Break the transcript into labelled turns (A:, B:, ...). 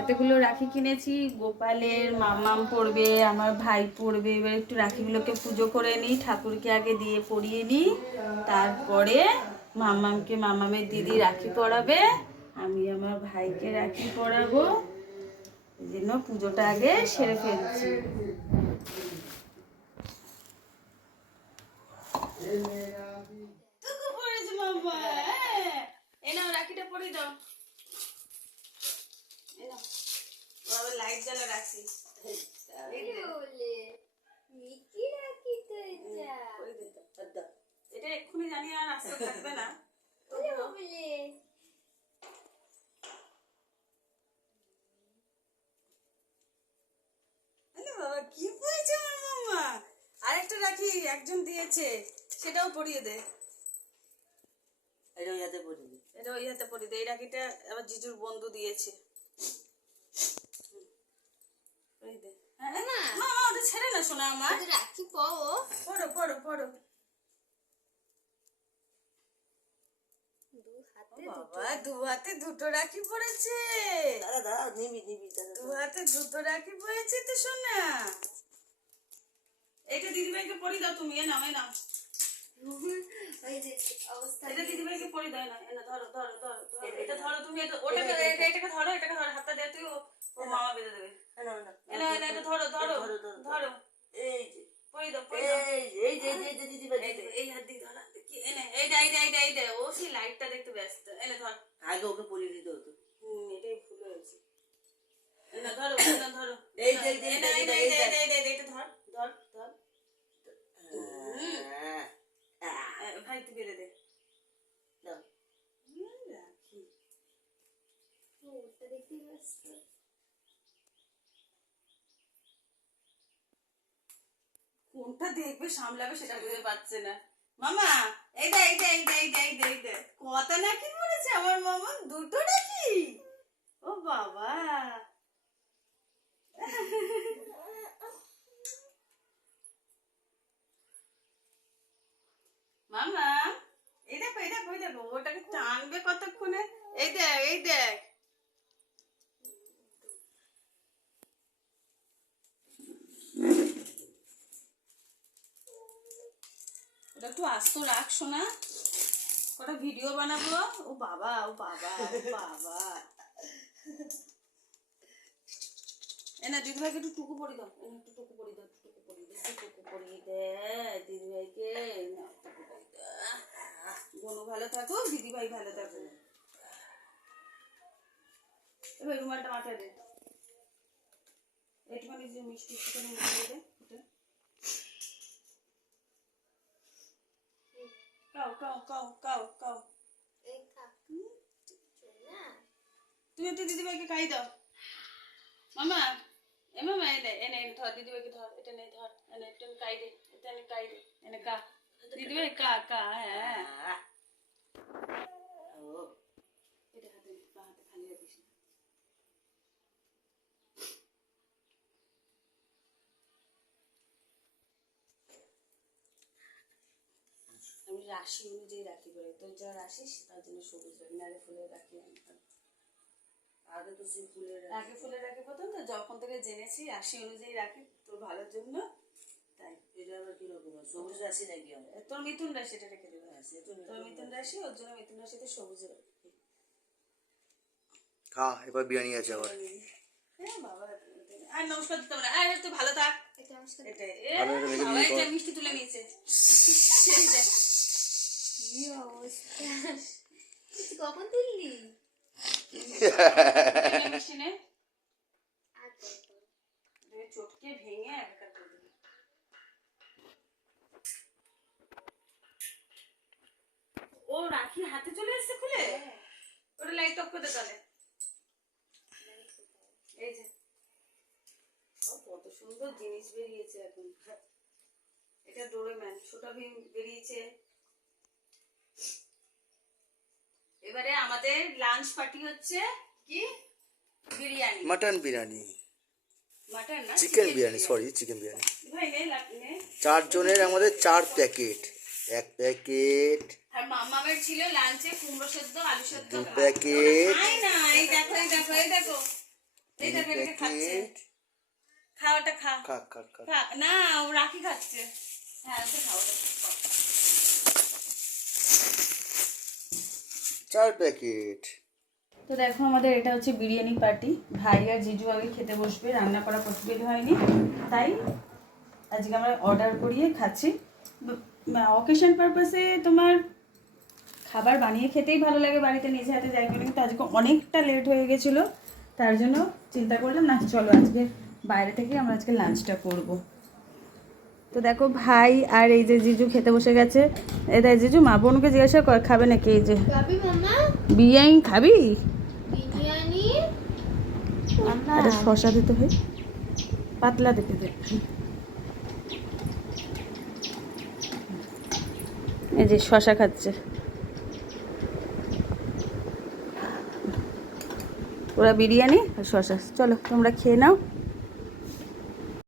A: এতগুলো রাখি কিনেছি, গোপালের মামাম পড়বে, আমার ভাই পড়বে, এবার একটু রাখিগুলোকে পুজো করে নিই, ঠাকুরকে আগে দিয়ে পরিয়ে নিই, তারপরে মামামকে মামামের দিদি রাখি পরাবে, আমি আমার ভাইকে রাখি পরাবো, এই জন্য পুজোটা আগে সেরে ফেলছি। হ্যাঁ। রাখিটা পরিয়ে দাও। বাবা লাইট জ্বালা রাখছি এই যে,
B: বলে মিকি রাখি এটা।
A: পরিয়ে দে এক্ষুনি জানি আর আসতে থাকবে না।
B: বলে বলে।
A: আরে বাবা কি হয়েছে আমার মাম্মা আরেকটা রাখি একজন দিয়েছে। সেটাও পরিয়ে দে।
C: এটা ওই হাতে পড়ে দিই
A: এটা ওই হাতে পরিয়ে দে। এই রাখিটা আবার জিজুর বন্ধু দিয়েছে। পরিয়ে দে। হ্যাঁ?
B: মা।
A: মা ওটা ছেড়ে না শোনা আমার
B: রাখি পাও
A: পড়ো পড়ো পড়ো।
B: দু হাতে
A: ও বাবা দু হাতে দুটো রাখি পড়েছে।
C: দাদা দাদা নিবি নিবি
A: দু হাতে দুটো রাখি পড়েছে তো শোনা এটা দিদিভাইকে পরি দাও তুমি এ নাও এ নাও।
B: ওই
A: এটা দিদিভাইকে পরি দাও না এ না ধরো ধরো ধরো। এটা ধরো তুমি এটা ওটাকে এটা- এটাকে ধরো এটাকে ধরো হাতটা দিয়ে তুই ও মামা বেঁধে দেবে
C: না, না, না।
A: এ নাও, এ নাও, এটা ধরো ধরো
C: ধরো, ধরো,
A: ধরো
C: এই যে
A: পরি দাও পরি দাও
C: এই যে এই যে এই যে, এই যে দিদি ভাই,
A: এই
C: দিদি
A: দে,
C: ভাই।
A: এই হাত দিয়ে ধরো কি এনে এইটা এইটা এইটা ও সেই লাইটটা দেখতে ব্যস্ত। এনে ধর
C: আগে ওকে পরিয়ে দিতে হতো।
A: হুম এটাই ভুল হয়েছে। না ধরো না ধরো।
C: এই এই যে,
A: এ না,
C: এই
A: এই
C: এই
A: এই এই না, এই না, এটা ধর ধর ধর।
C: হ্যাঁ। আহ,
A: এ, ভাই তুই বেড়ে দে।
C: দাও।
A: রাখি
B: ওটা দেখতে ব্যস্ত
A: কোনটা দেখবে সামলাবে সেটা বুঝতে পারছে না। মামা, এইটা এইটা এইটা এইটা এইটা এইটা। কটা নাকি পড়েছে আমার মামা? দুটো নাকি? ও বাবা। মামা এই দেখো এই দেখো, ওটাকে টানবে কতক্ষণে? এই দেখ এই দেখ। ওটা একটু আস্ত রাখ শোনা কটা ভিডিও বানাবো ও বাবা ও বাবা বাবা এ না দিদিভাইকে একটু টুকু পরি দাও একটু টুকু পরি দাও টুকু পরি দে টুকু পরি দে দিদিভাইকে টুকু পরি ভালো থাকুক দিদিভাই ভালো থাকুক এবার রুমালটা মাথায় দে। একটুখানি মিষ্টি একটুখানি দে। তুমি একটু দিদিভাইকে খাই দাও। মামা, এ মামা এনে এনে এনে ধর, দিদিভাইকে ধর, এটা নে, ধর এনে একটু কাই দে, এটা নে, কাই দে এনে কা দিদিভাই কা কা হ্যাঁ। এটা হাতে হাতে খালি রাখিস। আমি রাশি অনুযায়ী রাখি করে তোর যা রাশি তার জন্য সবুজ নাহলে ফুলের রাখি আনতাম
C: আগে তো সেই ফুলের
A: আগে ফুলের রাখি প্রথম তো যখন থেকে জেনেছি রাশি অনুযায়ী রাখি তোর ভালোর জন্য। তাই।
C: এটা আবার কীরকম সবুজ রাশি নাকি আমার
A: তোর মিথুন রাশিটা রেখে দেবে।
C: হ্যাঁ, সে
A: তোর মিথুন রাশি। ওর জন্য মিথুন রাশিতে সবুজ রাখি।
D: খা এবার বিরিয়ানি আছে আবার।
A: হ্যাঁ বাবা আর নমস্কার দিতে পারে আর তুই ভালো থাক।
B: এটা
A: মিষ্টি তুলে নিয়েছে।
B: কখন তুললি?
A: চটকে ভেঙে একাকার করে ও রাখি হাতে চলে এসেছে খুলে? ওটা লাইট অফ করে তাহলে। এই যে। ও, কত সুন্দর জিনিস বেরিয়েছে এখন। এটা ডোরেম্যান ছোটা ভীম বেরিয়েছে। এবারে আমাদের লাঞ্চ পার্টি হচ্ছে কি? বিরিয়ানি।
D: মাটন বিরিয়ানি।
A: মাটন না
D: chicken biryani sorry chicken biryani.
A: ভাই নে নে।
D: চারজনের আমাদের চার প্যাকেট। এক প্যাকেট।
A: আর মামামের ছিল লাঞ্চে কুমড়ো সেদ্ধ আলু সেদ্ধ
D: দু প্যাকেট।
A: না এই দেখো এই দেখো এই দেখো। এই দেখো, এটাকে খাচ্ছে। খাওয়াটা খা।
D: খা খাক
A: খা। না ও রাখি খাচ্ছে। হ্যাঁ ওটা খাও ওটা খাও।
D: চার প্যাকেট।
A: তো দেখো আমাদের এটা হচ্ছে বিরিয়ানি পার্টি। ভাই আর জিজু আগে খেতে বসবে, রান্না করা পসিবল হয়নি। তাই আজকে আমরা অর্ডার করিয়ে খাচ্ছি। অকেশন পারপাসে তোমার খাবার বানিয়ে খেতেই ভালো লাগে বাড়িতে নিজে হাতে যাই কিন্তু আজকে অনেকটা লেট হয়ে গেছিল। তার জন্য চিন্তা করলাম, না, চলো আজকে বাইরে থেকে আমরা আজকে লাঞ্চটা করব। তো দেখো ভাই আর এই যে জিজু খেতে বসে গেছে। এটা জিজু মা বোনকে জিজ্ঞাসা কর খাবে নাকি এই যে? বিরিয়ানি খাবি? একটা শশা দিতে হয় পাতলা দিতে দে এই যে শশা খাচ্ছে। ওরা বিরিয়ানি আর শশা চলো তোমরা খেয়ে নাও।